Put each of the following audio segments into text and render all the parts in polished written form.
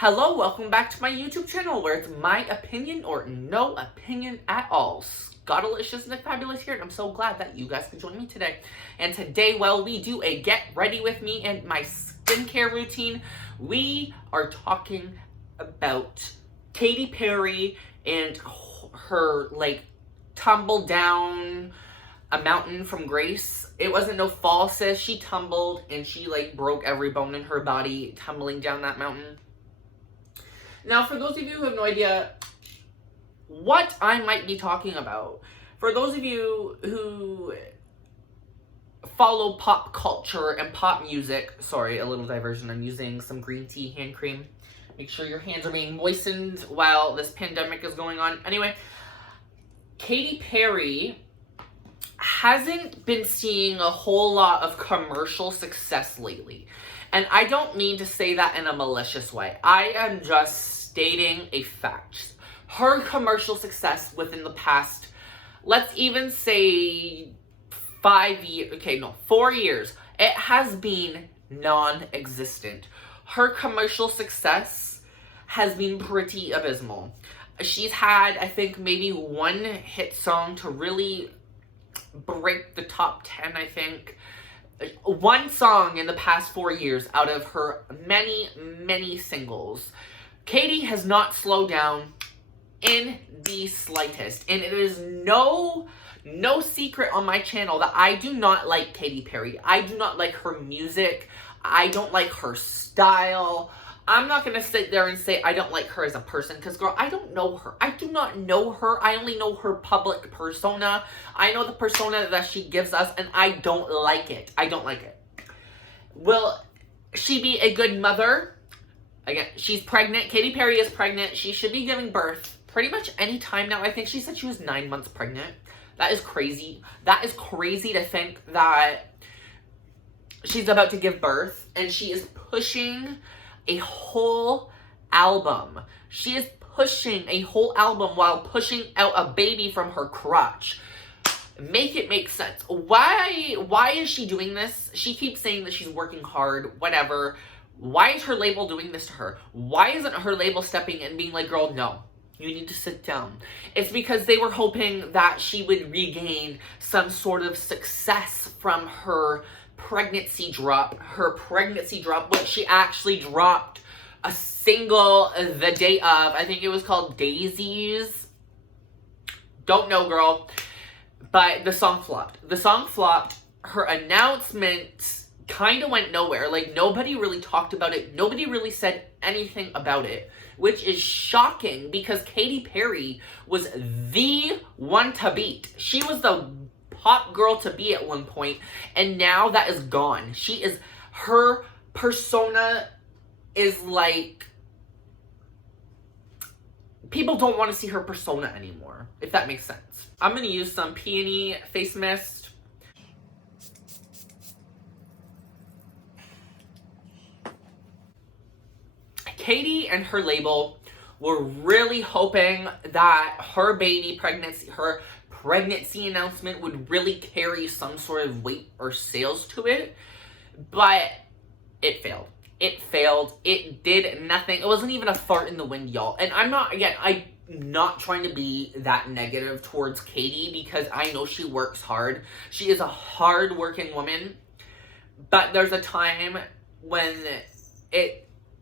Hello, welcome back to my YouTube channel where it's my opinion or no opinion at all. Scottalicious and Fabulous here, and I'm so glad that you guys can join me today. And today, well, we do a get ready with me and my skincare routine. We are talking about Katy Perry and her, tumble down a mountain from Grace. It wasn't no fall, sis. She tumbled and she, broke every bone in her body tumbling down that mountain. Now, for those of you who have no idea what I might be talking about, for those of you who follow pop culture and pop music, sorry, a little diversion, I'm using some green tea hand cream. Make sure your hands are being moistened while this pandemic is going on. Anyway, Katy Perry hasn't been seeing a whole lot of commercial success lately. And I don't mean to say that in a malicious way. I am just stating a fact. Her commercial success within the past, let's even say 4 years, it has been non-existent. Her commercial success has been pretty abysmal. She's had, I think, maybe one hit song to really break the top 10, I think. One song in the past 4 years out of her many, many singles. Katy has not slowed down in the slightest. And it is no secret on my channel that I do not like Katy Perry. I do not like her music. I don't like her style. I'm not going to sit there and say I don't like her as a person, because, girl, I don't know her. I do not know her. I only know her public persona. I know the persona that she gives us, and I don't like it. I don't like it. Will she be a good mother? Again, she's pregnant. Katy Perry is pregnant. She should be giving birth pretty much any time now. I think she said she was 9 months pregnant. That is crazy. That is crazy to think that she's about to give birth, and she is pushing a whole album. She is pushing a whole album while pushing out a baby from her crotch. Make it make sense. Why is she doing this? She keeps saying that she's working hard, whatever. Why is her label doing this to her? Why isn't her label stepping in and being like, girl, no, you need to sit down? It's because they were hoping that she would regain some sort of success from her pregnancy drop, which she actually dropped a single the day of. I think it was called Daisies. Don't know, girl. But the song flopped. Her announcement kind of went nowhere. Nobody really talked about it. Nobody really said anything about it, which is shocking because Katy Perry was the one to beat. She was the hot girl to be at one point, and now that is gone. Her persona is people don't want to see her persona anymore, if that makes sense. I'm going to use some Peony face mist. Katy and her label were really hoping that her pregnancy announcement would really carry some sort of weight or sales to it, but it failed. It did nothing. It wasn't even a fart in the wind, y'all. And I'm not trying to be that negative towards Katy, because I know she works hard. She is a hard-working woman, but there's a time when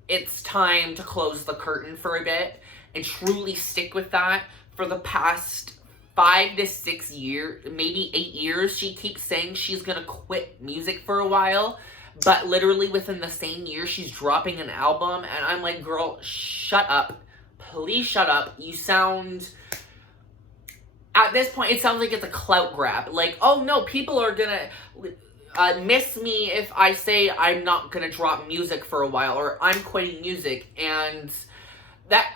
it's time to close the curtain for a bit and truly stick with that. For the past 5 to 6 years, maybe 8 years, she keeps saying she's gonna quit music for a while, but literally within the same year, she's dropping an album, and I'm like, girl, shut up. Please shut up. You sound... At this point, it sounds like it's a clout grab. Oh no, people are gonna miss me if I say I'm not gonna drop music for a while, or I'm quitting music, and that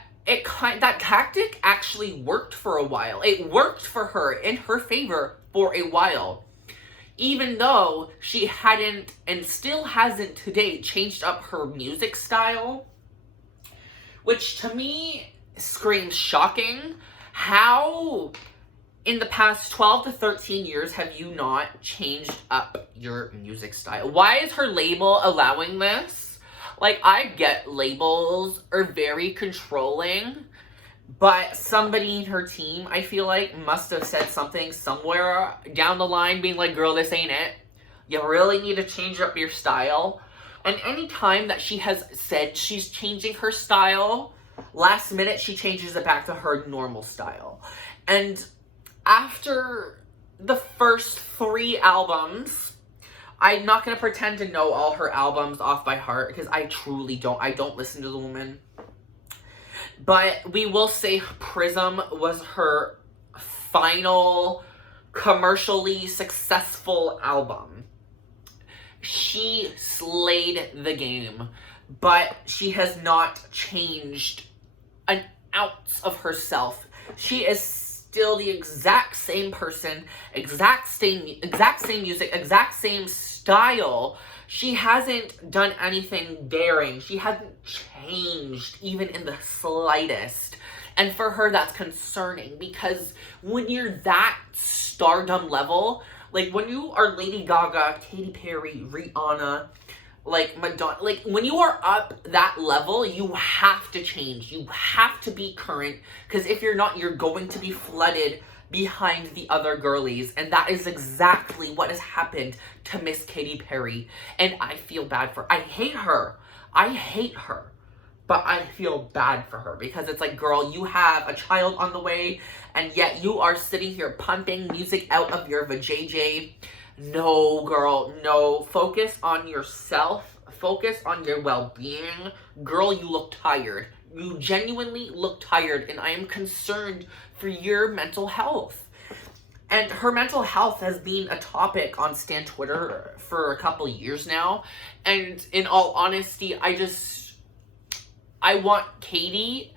tactic actually worked for a while. It worked for her in her favor for a while, even though she hadn't and still hasn't to date changed up her music style, which to me screams shocking. How in the past 12 to 13 years have you not changed up your music style? Why is her label allowing this? Like, I get labels are very controlling, but somebody in her team, I feel like, must have said something somewhere down the line being like, girl, this ain't it. You really need to change up your style. And any time that she has said she's changing her style, last minute she changes it back to her normal style. And after the first 3 albums, I'm not going to pretend to know all her albums off by heart, because I truly don't. I don't listen to the woman. But we will say Prism was her final commercially successful album. She slayed the game, but she has not changed an ounce of herself. She is still the exact same person, exact same music, exact same style. She hasn't done anything daring. She hasn't changed even in the slightest. And for her, that's concerning, because when you're that stardom level, like when you are Lady Gaga, Katy Perry, Rihanna, like Madonna, like when you are up that level, you have to change. You have to be current, because if you're not, you're going to be flooded behind the other girlies. And that is exactly what has happened to Miss Katy Perry. And I feel bad for her. I hate her. But I feel bad for her, because it's like, girl, you have a child on the way, and yet you are sitting here pumping music out of your vajayjay. No, girl, no. Focus on yourself. Focus on your well-being. Girl, you look tired. You genuinely look tired, and I am concerned for your mental health. And her mental health has been a topic on Stan Twitter for a couple years now. And in all honesty, I want Katy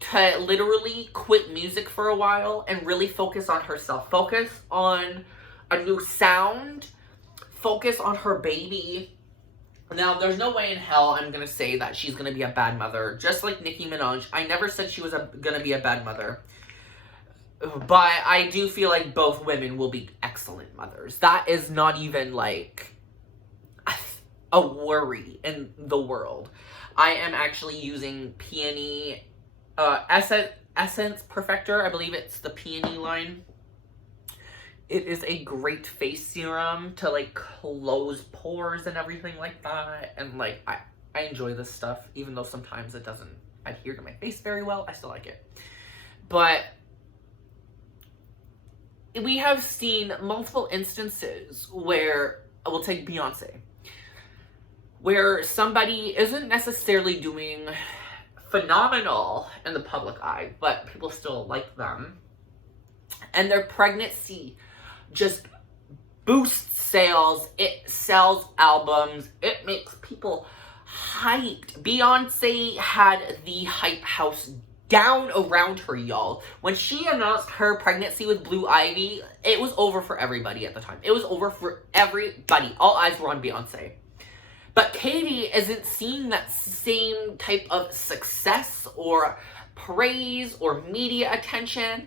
to literally quit music for a while and really focus on herself. Focus on a new sound. Focus on her baby. Now, there's no way in hell I'm going to say that she's going to be a bad mother. Just like Nicki Minaj, I never said she was going to be a bad mother. But I do feel like both women will be excellent mothers. That is not even like a worry in the world. I am actually using Peony Essence Perfector. I believe it's the Peony line. It is a great face serum to like close pores and everything like that. And like, I enjoy this stuff, even though sometimes it doesn't adhere to my face very well. I still like it. But we have seen multiple instances where, we'll take Beyonce, where somebody isn't necessarily doing phenomenal in the public eye, but people still like them. And their pregnancy just boosts sales. It sells albums. It makes people hyped. Beyonce had the hype house down around her, y'all. When she announced her pregnancy with Blue Ivy, it was over for everybody at the time. It was over for everybody. All eyes were on Beyonce. But Katy isn't seeing that same type of success or praise or media attention.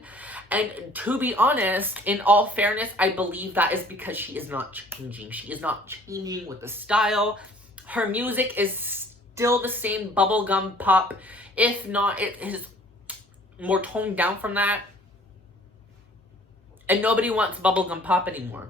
And to be honest, in all fairness, I believe that is because she is not changing. She is not changing with the style. Her music is still the same bubblegum pop. If not, it is more toned down from that. And nobody wants bubblegum pop anymore.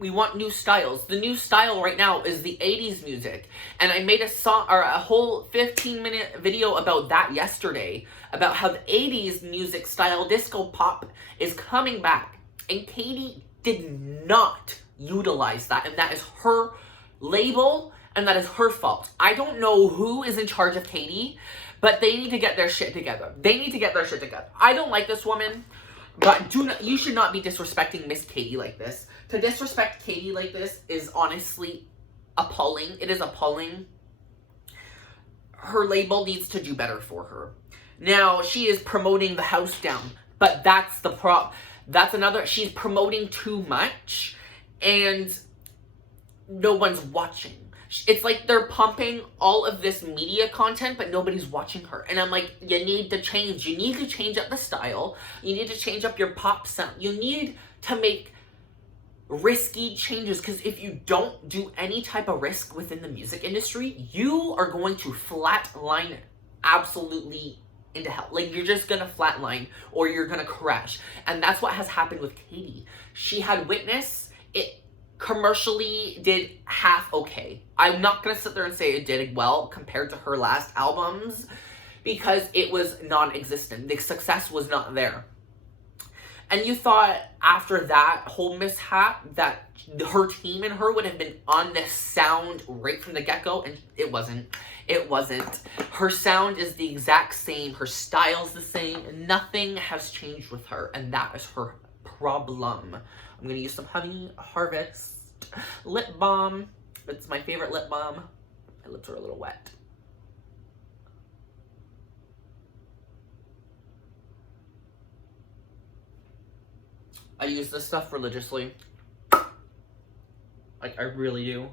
We want new styles. The new style right now is the 80s music. And I made a song, or a whole 15-minute video about that yesterday, about how the 80s music style disco pop is coming back. And Katy did not utilize that. And that is her label, and that is her fault. I don't know who is in charge of Katy, but they need to get their shit together. They need to get their shit together. I don't like this woman, but you should not be disrespecting Miss Katy like this. To disrespect Katy like this is honestly appalling. It is appalling. Her label needs to do better for her. Now, she is promoting the house down, but that's the problem. That's another, she's promoting too much, and no one's watching. It's like they're pumping all of this media content, but nobody's watching her. And I'm like, you need to change. You need to change up the style. You need to change up your pop sound. You need to make risky changes, because if you don't do any type of risk within the music industry, you are going to flatline absolutely into hell. Like, you're just gonna flatline or you're gonna crash. And that's what has happened with Katy. She had Witness. It commercially did half okay. I'm not gonna sit there and say it did well compared to her last albums, because it was non-existent. The success was not there. And you thought after that whole mishap that her team and her would have been on this sound right from the get-go, and it wasn't. It wasn't. Her sound is the exact same. Her style's the same. Nothing has changed with her, and that is her problem. I'm going to use some Honey Harvest lip balm. It's my favorite lip balm. My lips are a little wet. I use this stuff religiously. Like, I really do.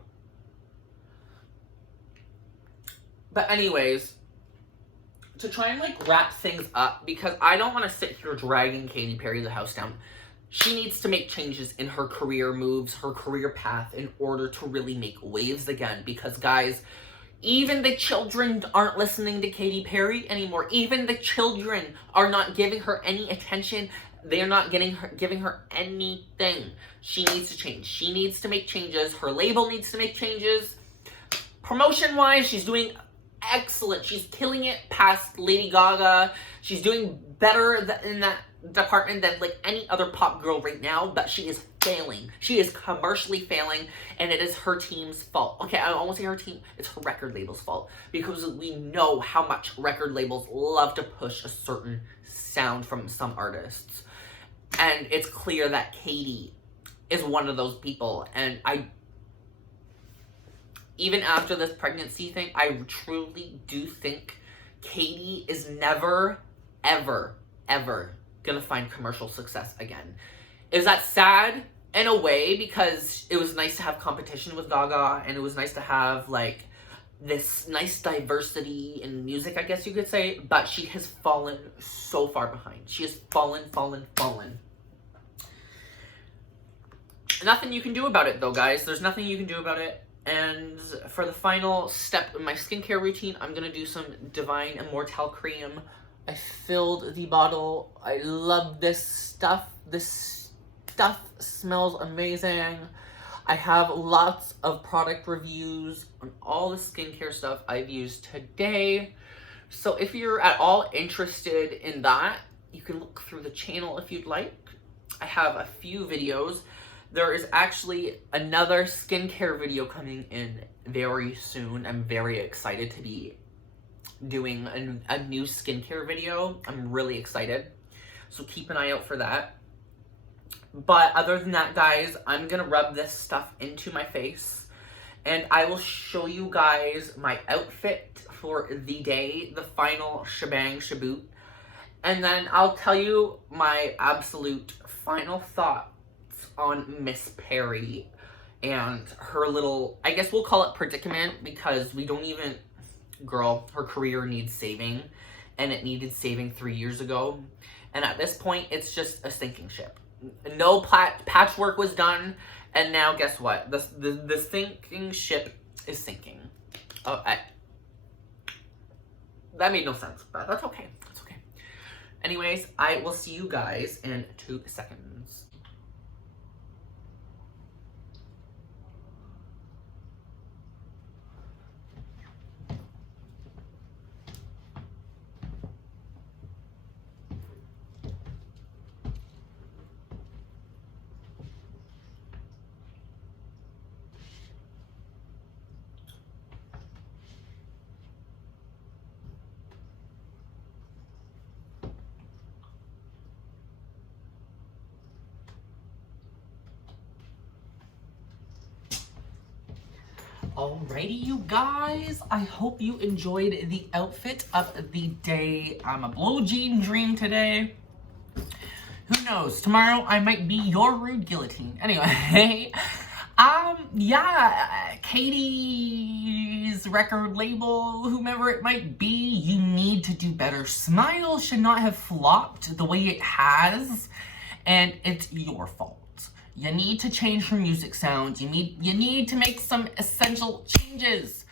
But anyways, to try and, like, wrap things up, because I don't want to sit here dragging Katy Perry the house down. She needs to make changes in her career moves, her career path, in order to really make waves again. Because, guys, even the children aren't listening to Katy Perry anymore. Even the children are not giving her any attention. They're not giving her anything. She needs to change. She needs to make changes. Her label needs to make changes. Promotion-wise, she's doing excellent. She's killing it past Lady Gaga. She's doing better in that department than, like, any other pop girl right now, but she is failing. She is commercially failing, and it is her team's fault. Okay, I won't say her team. It's her record label's fault, because we know how much record labels love to push a certain sound from some artists. And it's clear that Katy is one of those people. And even after this pregnancy thing, I truly do think Katy is never, ever, ever gonna find commercial success again. Is that sad? In a way, because it was nice to have competition with Gaga, and it was nice to have, like, this nice diversity in music, I guess you could say, but she has fallen so far behind. She has fallen. Nothing you can do about it, though, guys. There's nothing you can do about it. And for the final step in my skincare routine, I'm going to do some Divine Immortelle cream. I filled the bottle. I love this stuff. This stuff smells amazing. I have lots of product reviews on all the skincare stuff I've used today. So if you're at all interested in that, you can look through the channel if you'd like. I have a few videos. There is actually another skincare video coming in very soon. I'm very excited to be doing a new skincare video. I'm really excited. So keep an eye out for that. But other than that, guys, I'm going to rub this stuff into my face. And I will show you guys my outfit for the day, the final shebang shaboot. And then I'll tell you my absolute final thoughts on Miss Perry and her little, I guess we'll call it predicament, because we don't even, girl, her career needs saving, and it needed saving 3 years ago. And at this point, it's just a sinking ship. No patchwork was done, and now guess what? The sinking ship is sinking. Oh, that made no sense, but that's okay. That's okay. Anyways, I will see you guys in 2 seconds. Alrighty, you guys, I hope you enjoyed the outfit of the day. I'm a blue jean dream today. Who knows, tomorrow I might be your rude guillotine. Anyway, yeah, Katy's record label, whomever it might be, you need to do better. Smile should not have flopped the way it has, and it's your fault. You need to change your music sound. You need to make some essential changes.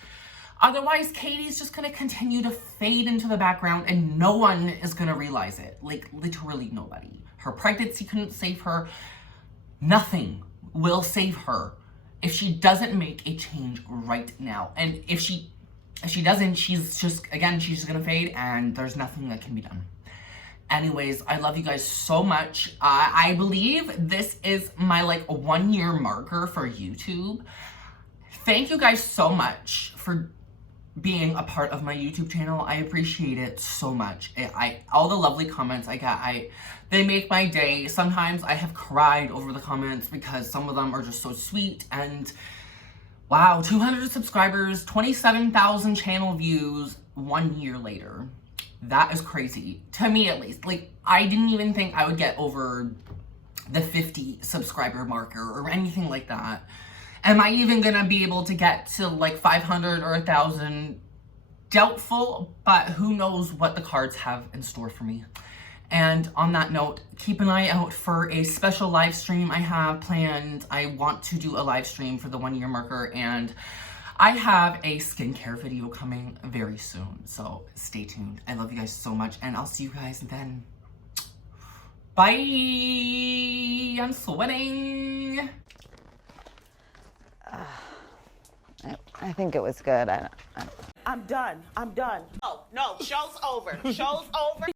Otherwise, Katy's just gonna continue to fade into the background and no one is gonna realize it. Like, literally nobody. Her pregnancy couldn't save her. Nothing will save her if she doesn't make a change right now. And if she doesn't, she's just gonna fade and there's nothing that can be done. Anyways, I love you guys so much. I believe this is my like 1 year marker for YouTube. Thank you guys so much for being a part of my YouTube channel. I appreciate it so much. All the lovely comments I get, they make my day. Sometimes I have cried over the comments because some of them are just so sweet. And wow, 200 subscribers, 27,000 channel views 1 year later. That is crazy, to me at least. Like, I didn't even think I would get over the 50 subscriber marker or anything like that. Am I even gonna be able to get to like 500 or 1,000? Doubtful, but who knows what the cards have in store for me. And on that note, keep an eye out for a special live stream I have planned. I want to do a live stream for the 1 year marker, and I have a skincare video coming very soon, so stay tuned. I love you guys so much, and I'll see you guys then. Bye! I'm sweating! I think it was good. I'm done. I'm done. Oh, no, show's over. Show's over.